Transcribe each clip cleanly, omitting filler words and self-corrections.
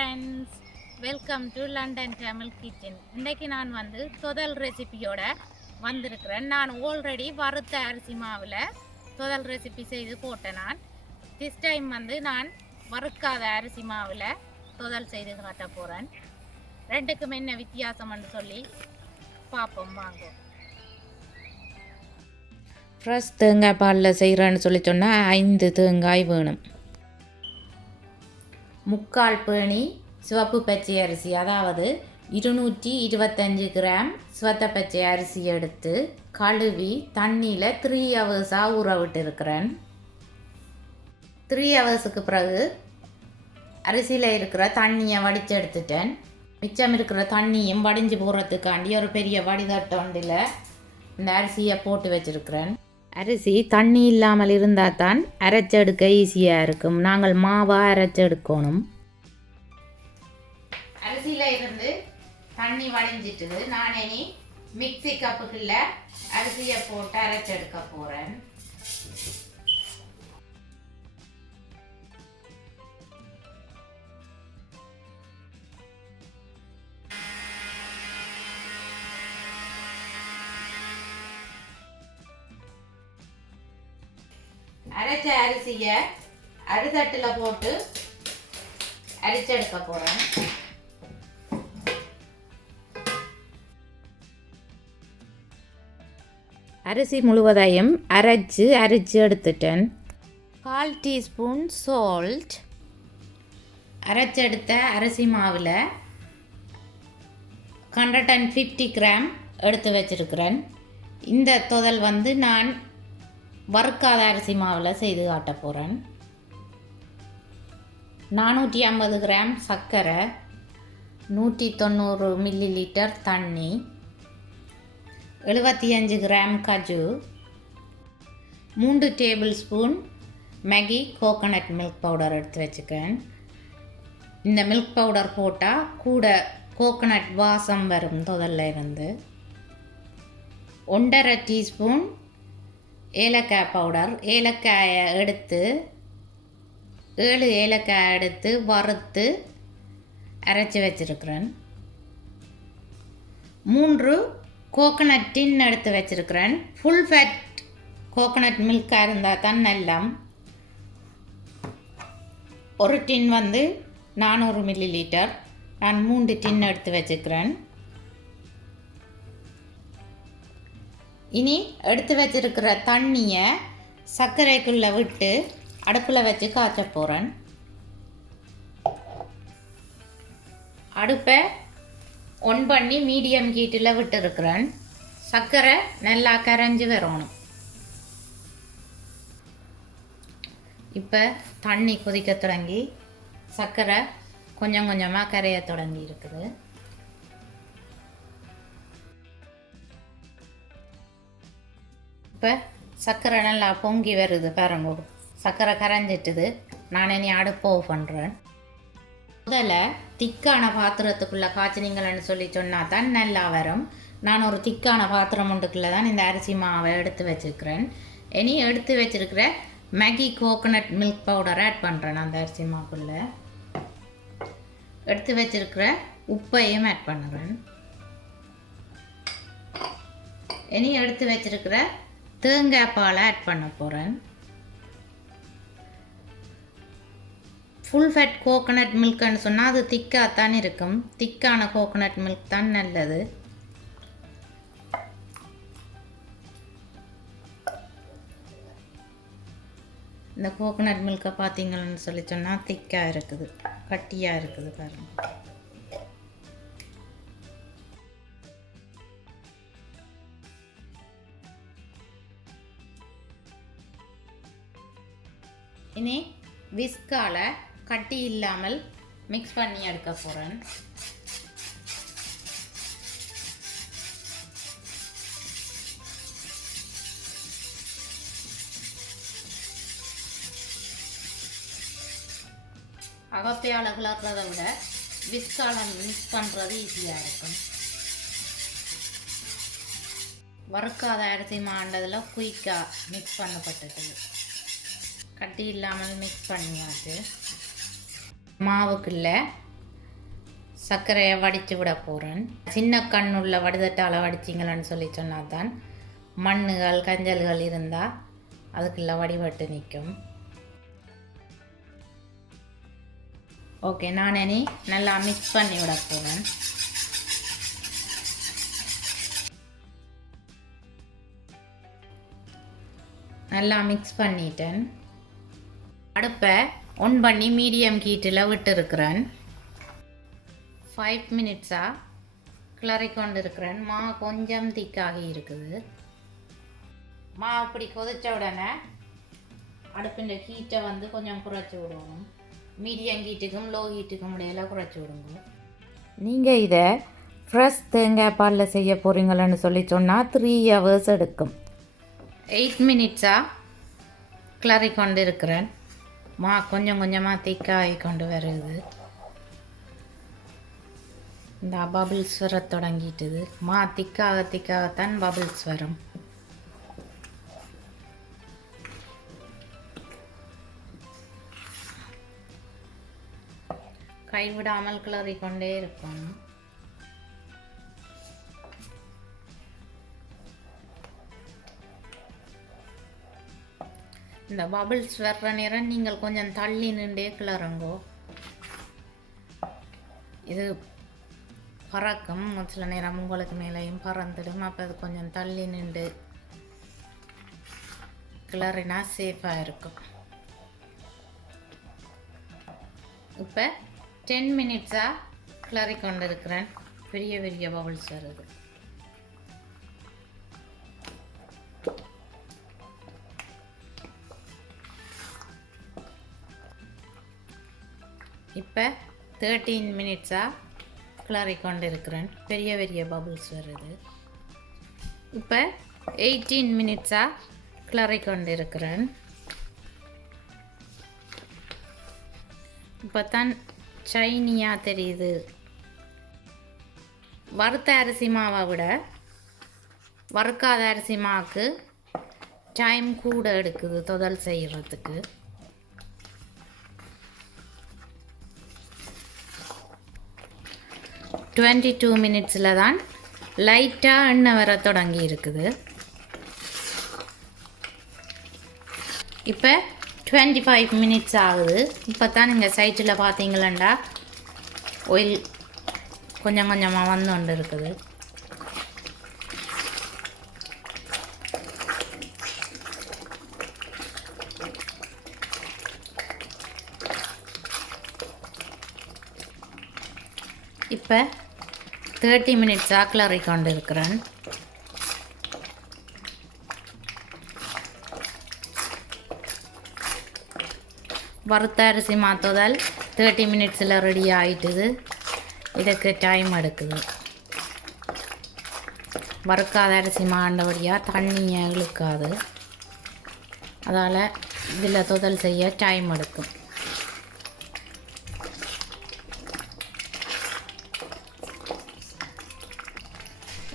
Friends, welcome to London Tamil kitchen. இன்றைக்கு நான் தொதல் ரெசிபியோட வந்திருக்கிறேன். நான் ஆல்ரெடி வறுத்த அரிசி மாவில் தொதல் ரெசிபி செய்து போட்டேன். நான் திஸ் டைம் நான் வறுக்காத அரிசி மாவில் தொதல் செய்து காட்ட போகிறேன். ரெண்டுக்கும் என்ன வித்தியாசம்னு சொல்லி பார்ப்போம் வாங்க. ஃப்ரெஷ் தேங்காய் பாலில் செய்கிறேன்னு சொல்லி சொன்னால் 5 தேங்காய் வேணும். 3/4 பேணி சிவப்பு பச்சை அரிசி, அதாவது 225 கிராம் சிவத்த பச்சை அரிசி எடுத்து கழுவி தண்ணியில் 3 ஹவர்ஸாக ஊற விட்டு இருக்கிறேன். 3 ஹவர்ஸுக்கு பிறகு அரிசியில் இருக்கிற தண்ணியை வடித்து எடுத்துட்டேன். மிச்சம் இருக்கிற தண்ணியும் வடிஞ்சு போடுறதுக்காண்டி ஒரு பெரிய வடிதட்டொண்டில் இந்த அரிசியை போட்டு வச்சுருக்கிறேன். அரிசி தண்ணி இல்லாமல் இருந்தால் தான் அரைச்செடுக்க ஈஸியாக இருக்கும். நாங்கள் மாவாக அரைச்செடுக்கணும். அரிசியில் இருந்து தண்ணி வடிஞ்சிட்டுது. நான் இனி மிக்சி கப்புக்குள்ள அரிசியை போட்டு அரைச்செடுக்க போகிறேன். அரைச்ச அரிசியை அரிதட்டில் போட்டு அரைச்செடுக்க போகிறேன். அரிசி முழுவதையும் அரைச்சு எடுத்துட்டேன். 1/4 டீஸ்பூன் சால்ட், அரைச்செடுத்த அரிசி மாவில் 150 கிராம் எடுத்து வச்சிருக்கிறேன். இந்த தொதல் நான் வறுக்காத அரிசி மாவில் செய்து காட்ட போகிறேன். 450 கிராம் சர்க்கரை, 190 மில்லி லிட்டர் தண்ணி, 75 கிராம் கஜு, 3 tablespoon Maggi coconut milk powder எடுத்து வச்சுக்கேன். இந்த மில்க் பவுடர் போட்டால் கூட கோகோனட் வாசம் வரும் தொதல்ல இருந்து. 1/2 டீஸ்பூன் ஏலக்காய் பவுடர், ஏலக்காயை எடுத்து 7 ஏலக்காய் எடுத்து வறுத்து அரைச்சி வச்சுருக்கிறேன். 3 கோகோனட் டின் எடுத்து வச்சுருக்கிறேன். ஃபுல் ஃபேட் கோகோனட் மில்காக இருந்தால் தான் நல்லா. ஒரு டின் 400 மில்லி லிட்டர். நான் 3 டின் எடுத்து வச்சுக்கிறேன். இனி எடுத்து வச்சிருக்கிற தண்ணியை சர்க்கரைக்குள்ளே விட்டு அடுப்பில் வச்சு காய்ச்ச போகிறேன். அடுப்பை ஒன் பண்ணி மீடியம் ஹீட்டில் விட்டுருக்கிறேன். சர்க்கரை நல்லா கரைஞ்சி வரணும். இப்போ தண்ணி கொதிக்க தொடங்கி சர்க்கரை கொஞ்சம் கொஞ்சமாக கரைய தொடங்கி இருக்குது. இப்போ சர்க்கரை நல்லா பொங்கி வருது பாருங்க. சர்க்கரை கரைஞ்சிட்டுது. நான் இனி அடுப்பு ஆஃப் பண்ணுறேன். முதல்ல திக்கான பாத்திரத்துக்குள்ளே காய்ச்சினீங்கள்னு சொல்லி சொன்னால் தான் நல்லா வரும். நான் ஒரு திக்கான பாத்திரம் ஒன்றுக்குள்ளே தான் இந்த அரிசி மாவை எடுத்து வச்சுருக்கிறேன். இனி எடுத்து வச்சுருக்கிற Maggi coconut milk powder add பண்ணுறேன். அந்த அரிசி மாவுக்குள்ளே எடுத்து வச்சுருக்கிற உப்பையும் ஆட் பண்ணுறேன். இனி எடுத்து வச்சுருக்கிற தேங்காய் பாலை ஆட் பண்ண போகிறேன். ஃபுல் ஃபேட் கோகோனட் மில்க்னு சொன்னால் அது திக்காக தான் இருக்கும். திக்கான கோகோனட் மில்க் தான் நல்லது. இந்த கோகோனட் மில்கை பார்த்தீங்கன்னு சொல்லி சொன்னால் திக்காக இருக்குது, கட்டியாக இருக்குது பாருங்கள். இனி விஸ்கால கட்டி இல்லாமல் மிக்ஸ் பண்ணி எடுக்க போகிறேன். அகப்பையால் கிளறதை விட விஸ்கால மிக்ஸ் பண்ணுறது ஈஸியாக இருக்கும். வறுக்காத அரிசி மாண்டதில் குயிக்காக மிக்ஸ் பண்ணப்பட்டது. கட்டி இல்லாமல் மிக்ஸ் பண்ணியாச்சு. மாவுக்குள்ள சர்க்கரையை வடித்து விட போகிறேன். சின்ன கண்ணுள்ள வடிதட்டால் வடிச்சிங்களன்னு சொல்லி சொன்னால் தான் மண்ணுகள் கஞ்சல்கள் இருந்தால் அதுக்குள்ள வடிவட்டு நிற்கும். ஓகே, நான் இனி நல்லா மிக்ஸ் பண்ணி விட போகிறேன். நல்லா மிக்ஸ் பண்ணிட்டேன். அடுப்பை ஒன் பண்ணி மீடியம் ஹீட்டில் விட்டுருக்கிறேன். 5 மினிட்ஸாக கிளறி கொண்டு இருக்கிறேன். மாவு கொஞ்சம் திக்காகி இருக்குது. மாவு இப்படி கொதிச்ச உடனே அடுப்பின் ஹீட்டை வந்து கொஞ்சம் குறைச்சி விடணும். மீடியம் ஹீட்டுக்கும் லோ ஹீட்டுக்கும் இடையில குறைச்சி விடுங்க. நீங்கள் இதை ஃப்ரெஷ் தேங்காய் பாலில் செய்ய போகிறீங்களன்னு சொல்லி சொன்னால் 3 hours எடுக்கும். 8 மினிட்ஸாக கிளறி கொண்டு இருக்கிறேன். மா கொஞ்சம் கொஞ்சமாக திக்காகி கொண்டு வருது. இந்த பபிள்ஸ் வர தொடங்கிட்டுது. மா திக்காகத்தான் பபிள்ஸ் வரும். கைவிடாமல் கிளறி கொண்டே இருக்கும். இந்த பபிள்ஸ் வர்ற நேரம் நீங்கள் கொஞ்சம் தள்ளி நின்றே கிளறுங்கோ. இது பறக்கும், சில நேரம் உங்களுக்கு மேலேயும் பறந்துடும். அப்போ அது கொஞ்சம் தள்ளி நின்று கிளறினா சேஃபாக இருக்கும். இப்போ 10 மினிட்ஸாக கிளறி கொண்டு இருக்கிறேன். பெரிய பெரிய பபிள்ஸ் வருது. இப்போ 13 மினிட்ஸாக கிளறி கொண்டு இருக்கிறேன். பெரிய பெரிய பபிள்ஸ் வருது. இப்போ 18 மினிட்ஸாக கிளறி கொண்டு இருக்கிறேன். இப்போ தான் சைனியாக தெரியுது. வறுத்த அரிசி மாவை விட வறுக்காத அரிசி மாவுக்கு டைம் கூட எடுக்குது தொதல் செய்கிறதுக்கு. டுவெண்ட்டி 2 மினிட்ஸில் தான் லைட்டாக எண்ணெய் வர தொடங்கி இருக்குது. இப்போ 25 மினிட்ஸ் ஆகுது. இப்போ தான் நீங்கள் சைட்டில் பார்த்தீங்களா ஆயில் கொஞ்சம் கொஞ்சமாக வந்து கொண்டு இருக்குது. இப்போ 30 மினிட்ஸாக கிளறி கொண்டு இருக்கிறேன். வறுத்த அரிசி மாற்றுதல் 30 மினிட்ஸில் ரெடி ஆகிட்டுது. இதுக்கு டைம் எடுக்குது. வறுக்காத அரிசி மாண்டபடியாக தண்ணியை இழுக்காது. அதால் இதில் தொதல் செய்ய டைம் எடுக்கும்.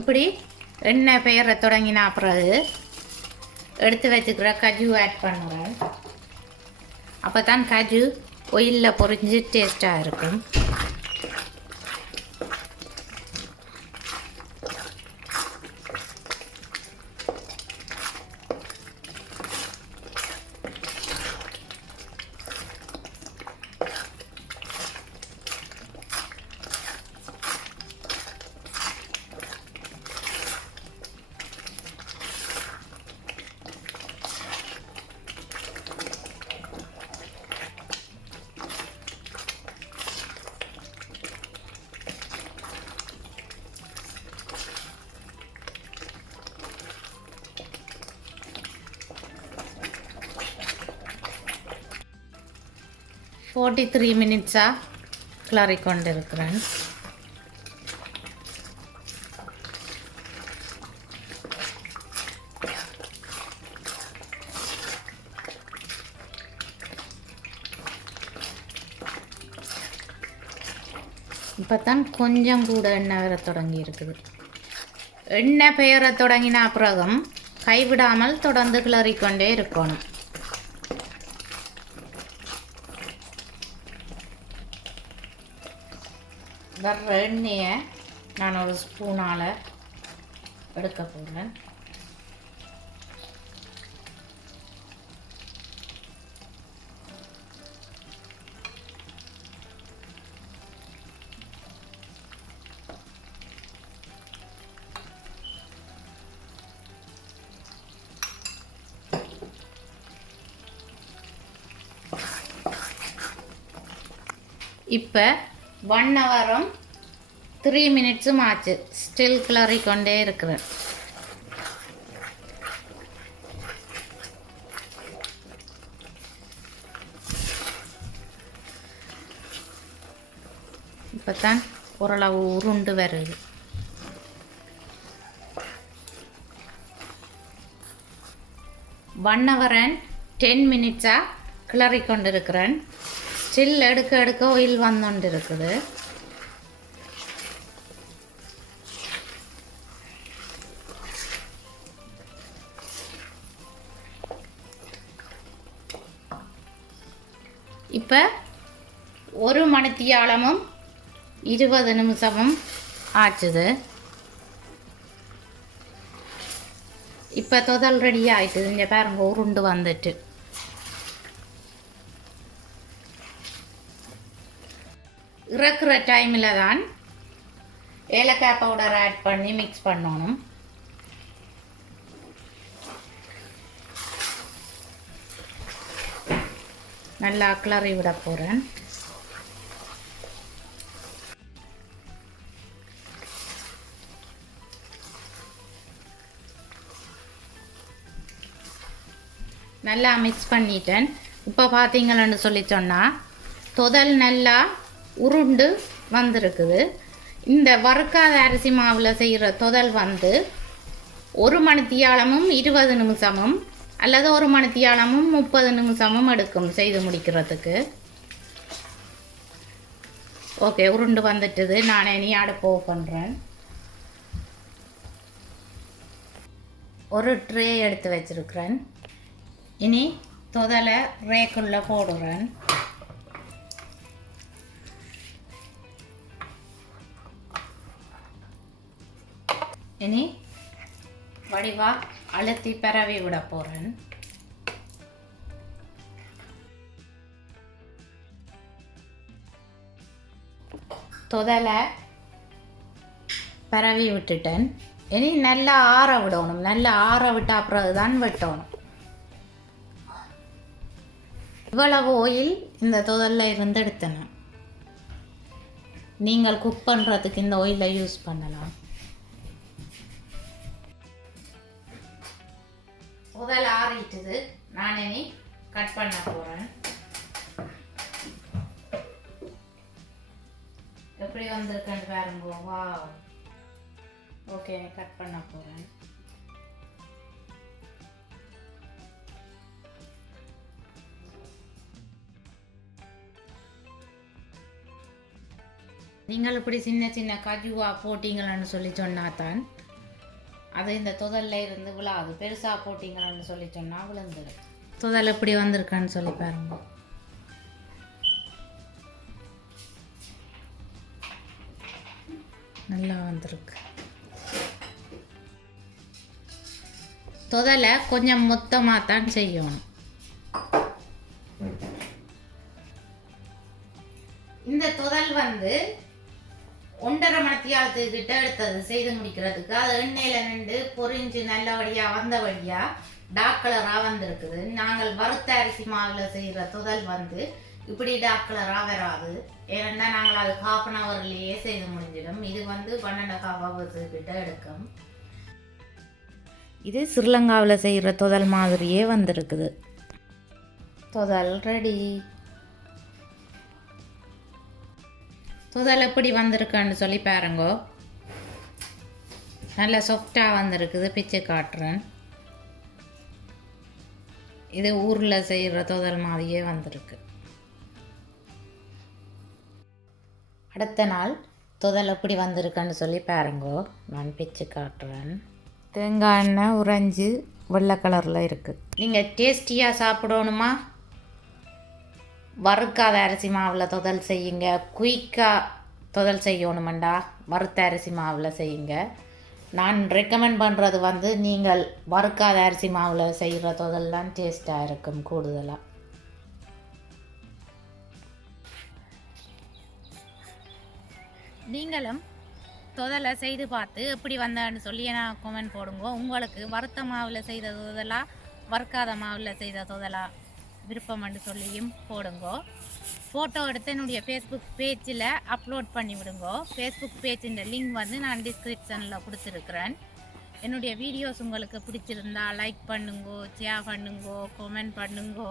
இப்படி எண்ணெய் பெயர தொடங்கினா பிறகு எடுத்து வச்சுக்கிற கஜு ஆட் பண்ணுறேன். அப்போ தான் கஜு ஒயிலில் பொரிஞ்சு டேஸ்ட்டாக இருக்கும். ஃபோர்ட்டி 3 மினிட்ஸாக கிளறி கொண்டு இருக்கிறேன். இப்போ தான் கொஞ்சம் கூட எண்ணெய் வர தொடங்கி இருக்குது. எண்ணெய் பெயர தொடங்கின பிறகும் கைவிடாமல் தொடர்ந்து கிளறிக்கொண்டே இருக்கணும். வர்ற எண்ணெயை நான் ஒரு ஸ்பூனால் எடுக்க போகிறேன். இப்போ 1 ஹவரும் 3 மினிட்ஸும் ஆச்சு. ஸ்டில் கிளறி கொண்டே இருக்கிறேன். இப்போ தான் ஓரளவு உருண்டு வருது. ஒன் ஹவர் அண்ட் 10 மினிட்ஸாக கிளறி கொண்டு இருக்கிறேன். ஸ்டில் எடுக்க எடுக்க ஆயில் வந்துட்டு இருக்குது. இப்போ 1 மணித்தியாலமும் 20 நிமிஷமும் ஆச்சுது. இப்போ தொதல் ரெடி ஆயிட்டுது. இங்கே பாருங்க உருண்டு வந்துட்டு. இறக்குற டைமில் தான் ஏலக்காய் பவுடர் ஆட் பண்ணி மிக்ஸ் பண்ணணும். நல்லா கிளறி விட போகிறேன். நல்லா மிக்ஸ் பண்ணிட்டேன். இப்போ பார்த்தீங்கன்னு சொல்லி சொன்னால் தொதல் நல்லா உருண்டு வந்திருக்குது. இந்த வறுக்காத அரிசி மாவில் செய்கிற தொதல் வந்து 1 மணித்தியாலமும் 20 நிமிஷமும் அல்லது 1 மணித்தியாலமும் 30 நிமிஷமும் எடுக்கும் செய்து முடிக்கிறதுக்கு. ஓகே, உருண்டு வந்துட்டுது. நான் இனி அடுப்பு ஆஃப் பண்ணுறேன். ஒரு ட்ரே எடுத்து வச்சிருக்கிறேன். இனி தொதலை ரேக்குள்ளே போடுறேன். இனி வடிவா அழுத்தி பரவி விட போகிறேன். தொதலை பரவி விட்டுட்டேன். இனி நல்லா ஆற விடணும். நல்லா ஆற விட்ட அப்புறம் தான் வெட்டணும். இவ்வளவு ஆயில் இந்த தொதலில் இருந்து எடுத்தேன். நீங்கள் குக் பண்ணுறதுக்கு இந்த ஆயிலை யூஸ் பண்ணலாம். முதல் ஆறிட்டுது. நான் இனி கட் பண்ண போகிறேன். எப்படி வந்திருக்கேன்னு பாருங்க. வாவ். ஓகே, கட் பண்ண போகிறேன். நீங்கள் இப்படி சின்ன சின்ன கஜுவாக போட்டிங்களான்னு சொல்லி சொன்னாதான் அது இந்த தொதல்ல இருந்து விழாது. பெருசாக போட்டிங்கன்னு சொல்லி சொன்னால் விழுந்துடும். தொதல் எப்படி வந்திருக்கான்னு சொல்லி பாருங்க. நல்லா வந்திருக்கு. தொதலை கொஞ்சம் மொத்தமாக தான் செய்யணும். இந்த தொதல் வந்து 1.5 மணித்தியாலத்துக்கிட்ட எடுத்தது செய்து முடிக்கிறதுக்கு. அது எண்ணெயில் நின்று பொரிஞ்சு நல்லபடியாக வந்தபடியாக டார்க் கலராக வந்திருக்குது. நாங்கள் வறுத்த அரிசி மாவில் செய்கிற தொதல் வந்து இப்படி டார்க் கலராக வராது. ஏன்னா நாங்கள் அது 1/2 ஹவர்லேயே செய்து முடிஞ்சிடும். இது வந்து 1.5 ஹவர்ஸ் கிட்ட எடுக்கும். இது ஸ்ரீலங்காவில் செய்கிற தொதல் மாதிரியே வந்திருக்குது. தொதல் ரெடி. தொதல் எப்படி வந்திருக்குன்னு சொல்லி பாருங்கோ. நல்ல சாஃப்டாக வந்திருக்குது. பிச்சு காட்டுறேன். இது ஊரில் செய்கிற தொதல் மாதிரியே வந்திருக்கு. அடுத்த நாள் தொதல் எப்படி வந்திருக்குன்னு சொல்லி பாருங்கோ. நான் பிச்சு காட்டுறேன். தேங்காய் எண்ணெய் உறைஞ்சி வெள்ளை கலரில் இருக்குது. நீங்கள் டேஸ்டியாக சாப்பிடணுமா? வறுக்காத அரிசி மாவில் தொதல் செய்யுங்க. குயிக்காக தொதல் செய்யணுமெண்டா வறுத்த அரிசி மாவில் செய்யுங்க. நான் ரெக்கமெண்ட் பண்ணுறது வந்து நீங்கள் வறுக்காத அரிசி மாவில் செய்கிற தொதல்லாம் டேஸ்ட்டாக இருக்கும் கூடுதலாக. நீங்களும் தொதலை செய்து பார்த்து எப்படி வந்தான்னு சொல்லி நான் கமெண்ட் போடுங்க. உங்களுக்கு வறுத்த மாவில் செய்த தொதலா வறுக்காத மாவில் செய்த தொதலா விருப்பம்னு சொல்லியும் போடுங்க. ஃபோட்டோ எடுத்து என்னுடைய ஃபேஸ்புக் பேஜில் அப்லோட் பண்ணி விடுங்க. ஃபேஸ்புக் பேஜின் லிங்க் வந்து நான் டிஸ்கிரிப்ஷனில் கொடுத்துருக்குறேன். என்னுடைய வீடியோஸ் உங்களுக்கு பிடிச்சிருந்தா லைக் பண்ணுங்கோ, ஷேர் பண்ணுங்கோ, கமெண்ட் பண்ணுங்கோ.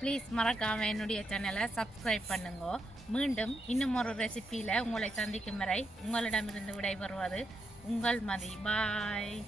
ப்ளீஸ் மறக்காமல் என்னுடைய சேனலை சப்ஸ்கிரைப் பண்ணுங்கோ. மீண்டும் இன்னும் ஒரு ரெசிப்பியில் உங்களை சந்திக்கும் வரை உங்களிடமிருந்து விடைபெறுவது உங்கள் மதி. பாய்.